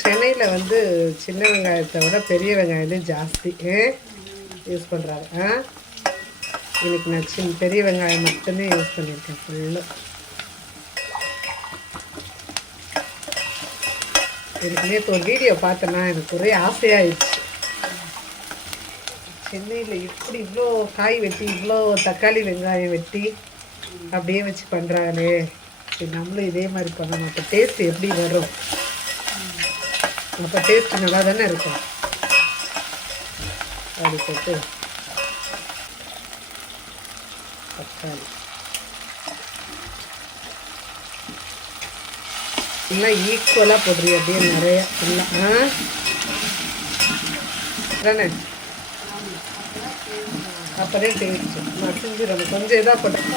சென்னையில் வந்து சின்ன வெங்காயத்தை விட பெரிய வெங்காயம் ஜாஸ்தி யூஸ் பண்ணுறாங்க. இன்றைக்கி நான் பெரிய வெங்காயம் மட்டுமே யூஸ் பண்ணியிருக்கேன் ஃபுல்லு. எனக்கு நேற்று ஒரு வீடியோ பார்த்தேன்னா எனக்கு ஒரே ஆசையாகிடுச்சு. சென்னையில் இப்படி இவ்வளோ காய் வெட்டி இவ்வளோ தக்காளி வெங்காயம் வெட்டி அப்படியே வச்சு பண்ணுறாங்களே, சரி நம்மளும் இதே மாதிரி பண்ணணும். அப்போ டேஸ்ட் எப்படி வரும்? அப்போ டேஸ்ட் நல்லா தானே இருக்கும். அப்படி போட்டு தக்காளி எல்லாம் ஈக்குவலாக போடுறீங்க, அப்படியே நிறையா எல்லாம் தானே, அப்போதே டேஸ்ட்டு. நான் செஞ்சிடணும் கொஞ்சம் இதாக போட்டேன்.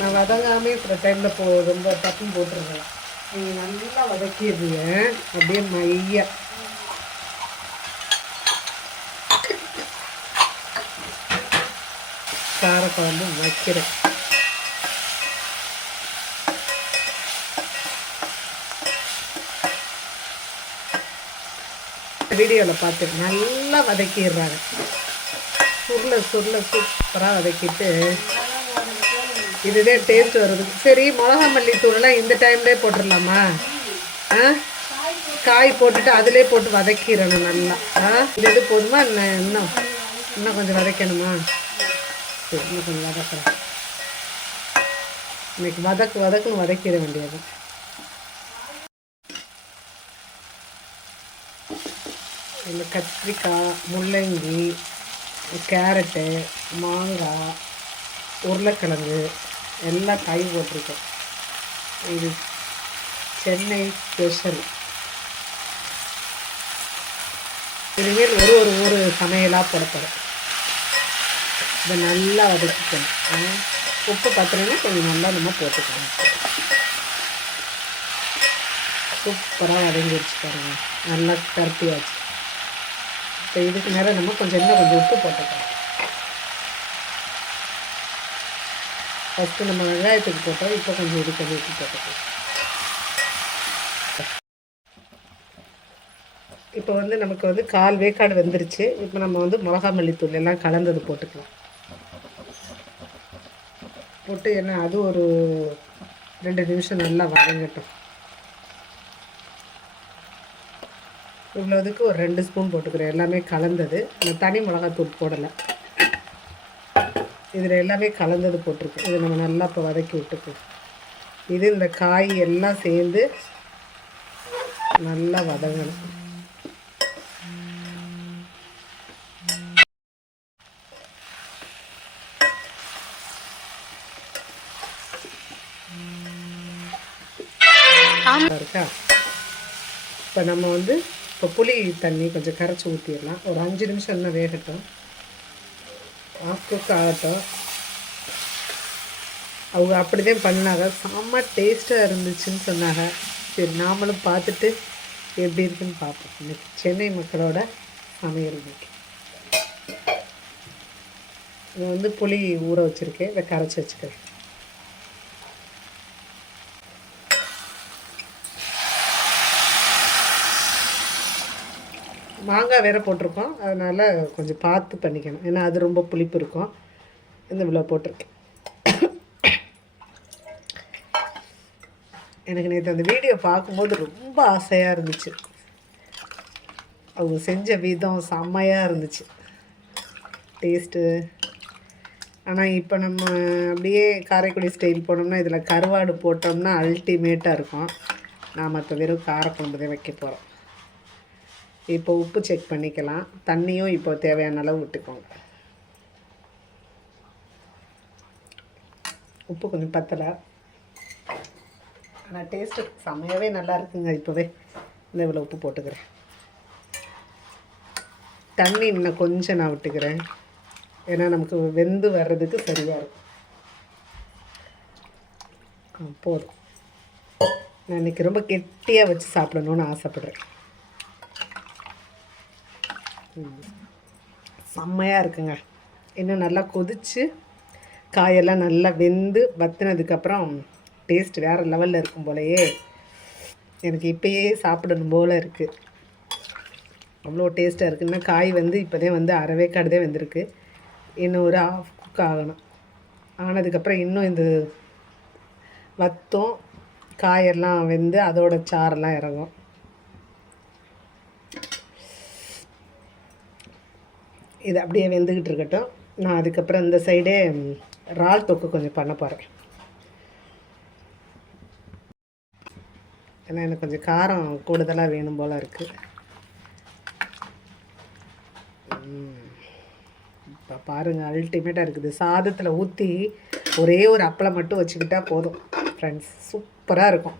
நான் வதங்காமே சில டைமில் ரொம்ப டப்புன்னு போட்டுருவேன். நீங்கள் நல்லா வதக்கிடுங்க அப்படியே மைய. காரக்குழம்பு வைக்கிறேன். வீடியோவில் பார்த்து நல்லா வதக்கிடுறாங்க. சுருளை சூப்பராக வதக்கிட்டு இதுவே டேஸ்ட் வருது. சரி, மிளகா மல்லித்தூள்லாம் இந்த டைம்லேயே போட்டுடலாமா? காய் போட்டுட்டு அதிலே போட்டு வதக்கிடணும் நல்லா. இது போதுமா? இன்னும் கொஞ்சம் வதக்கணுமா? சரி, இன்னும் கொஞ்சம் வதக்கிறேன். இன்னைக்கு வதக்குன்னு வதக்கிட வேண்டியது. இந்த கத்திரிக்காய், முள்ளங்கி, கேரட்டு, மாங்காய், உருளைக்கிழங்கு எல்லாம் காய் போட்டிருக்கேன். இது சென்னை ஸ்பெஷல். இனிமேல் ஒரு சமையலாக போடப்படும். இதை நல்லா வதக்கிக்கணும். உப்பு பத்தலைன்னா கொஞ்சம் நல்லா நம்ம போட்டுக்கணும். சூப்பராக வதங்கி வச்சு பாருங்க, நல்லா கருப்பியாச்சு. இப்போ இதுக்கு நேரம் நம்ம இன்னும் கொஞ்சம் உப்பு போட்டுக்கலாம். ஃபஸ்ட்டு நம்ம வெங்காயத்துக்கு போட்டோம், இப்போ கொஞ்சம் இது கொஞ்சம் உப்பு போட்டுக்கலாம். இப்போ நமக்கு கால் வேக்காடு வெந்துருச்சு. இப்போ நம்ம மிளகா மல்லித்தூள் எல்லாம் கலந்தது போட்டுக்கலாம். போட்டு அது ஒரு 2 நிமிஷம் நல்லா வதங்கட்டும். இவ்வளோதுக்கு ஒரு 2 ஸ்பூன் போட்டுக்கிறேன். எல்லாமே கலந்தது. நான் தனி மிளகாத்தூள் போடலை. இதில் எல்லாமே கலந்தது போட்டிருக்கு. இதை நம்ம நல்லா இப்போ வதக்கி விட்டுக்கலாம். இது இந்த காய் எல்லாம் சேர்ந்து நல்லா வதங்கணும். இருக்கா? இப்போ நம்ம இப்போ புளி தண்ணி கொஞ்சம் கரைச்சி ஊற்றிடலாம். ஒரு 5 நிமிஷம் இன்னும் வேகட்டும். ஆஃப் குக் ஆகட்டும். அவங்க அப்படிதான் பண்ணாங்க, செம்ம டேஸ்ட்டாக இருந்துச்சுன்னு சொன்னாங்க. சரி, நாமளும் பார்த்துட்டு எப்படி இருக்குன்னு பார்ப்போம். இன்னைக்கு சென்னை மக்களோட சமையல். இன்னைக்கு இது புளி ஊற வச்சுருக்கேன். இதை கரைச்சி வச்சுக்கிறேன். மாங்காய் வேறு போட்டிருக்கோம், அதனால் கொஞ்சம் பார்த்து பண்ணிக்கணும். ஏன்னா அது ரொம்ப புளிப்பு இருக்கும். இந்த இவ்வளோ போட்டிருக்கேன். எனக்கு நேற்று அந்த வீடியோ பார்க்கும்போது ரொம்ப ஆசையாக இருந்துச்சு. அவங்க செஞ்ச விதம் செம்மையாக இருந்துச்சு, டேஸ்ட்டு. ஆனால் இப்போ நம்ம அப்படியே காரைக்குடி ஸ்டைல் போனோம்னா இதில் கருவாடு போட்டோம்னா அல்டிமேட்டாக இருக்கும். நாம் இப்போ வெறும் காரக்குழம்பு தான் வைக்க போகிறோம். இப்போ உப்பு செக் பண்ணிக்கலாம். தண்ணியும் இப்போ தேவையான அளவு விட்டுக்கோங்க. உப்பு கொஞ்சம் பத்தலை, ஆனால் டேஸ்ட்டு செம்மையாகவே நல்லா இருக்குங்க. இப்போவே இந்த இவ்வளோ உப்பு போட்டுக்கிறேன். தண்ணி இன்னும் கொஞ்சம் நான் விட்டுக்கிறேன், ஏன்னா நமக்கு வெந்து வர்றதுக்கு சரியாக இருக்கும். போதும். நான் இன்றைக்கி ரொம்ப கெட்டியாக வச்சு சாப்பிடணுன்னு ஆசைப்பட்றேன். செம்மையாக இருக்குங்க. இன்னும் நல்லா கொதித்து காயெல்லாம் நல்லா வெந்து வற்றினதுக்கப்புறம் டேஸ்ட் வேறு லெவலில் இருக்கும் போலையே. எனக்கு இப்போயே சாப்பிடணும் போல் இருக்குது. அவ்வளோ டேஸ்ட்டாக இருக்குன்னா காய் வந்து இப்போதே வந்து அரைவே கடுதே வெந்திருக்கு. இன்னும் ஒரு ஆஃப் குக் ஆகணும். ஆனதுக்கப்புறம் இன்னும் இந்த வத்தம் காயெல்லாம் வெந்து அதோட சாரெல்லாம் இறங்கும். இது அப்படியே வெந்துக்கிட்டு இருக்கட்டும். நான் அதுக்கப்புறம் இந்த சைடே இறால் தொக்கு கொஞ்சம் பண்ண போகிறேன். ஏன்னா எனக்கு கொஞ்சம் காரம் கூடுதலாக வேணும் போல் இருக்குது. இப்போ பாருங்கள், அல்டிமேட்டாக இருக்குது. சாதத்தில் ஊற்றி ஒரே ஒரு அப்பளம் மட்டும் வச்சுக்கிட்டா போதும் ஃப்ரெண்ட்ஸ், சூப்பராக இருக்கும்.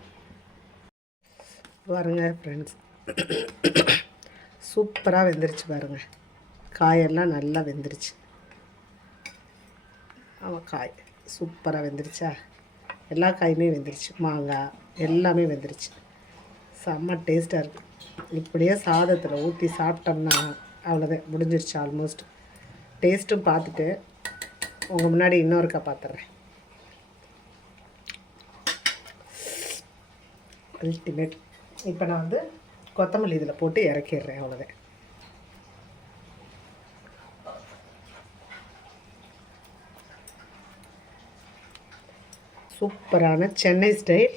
பாருங்கள் ஃப்ரெண்ட்ஸ், சூப்பராக வெந்துருச்சு பாருங்கள். காயெல்லாம் நல்லா வெந்துருச்சு. ஆமாம், காய் சூப்பராக வெந்துருச்சா? எல்லா காயுமே வெந்துருச்சு, மாங்காய் எல்லாமே வெந்துருச்சு. செம்ம டேஸ்ட்டாக இருக்குது. இப்படியே சாதத்தில் ஊற்றி சாப்பிட்டோம்னா அவ்வளோதான், முடிஞ்சிருச்சு ஆல்மோஸ்ட். டேஸ்ட்டும் பார்த்துட்டு உங்கள் முன்னாடி இன்னொருக்கா பார்த்துட்றேன். அல்டிமேட். இப்போ நான் வந்து கொத்தமல்லி இதில் போட்டு இறக்கிடுறேன், அவ்வளோதான். சூப்பரான சென்னை ஸ்டைல்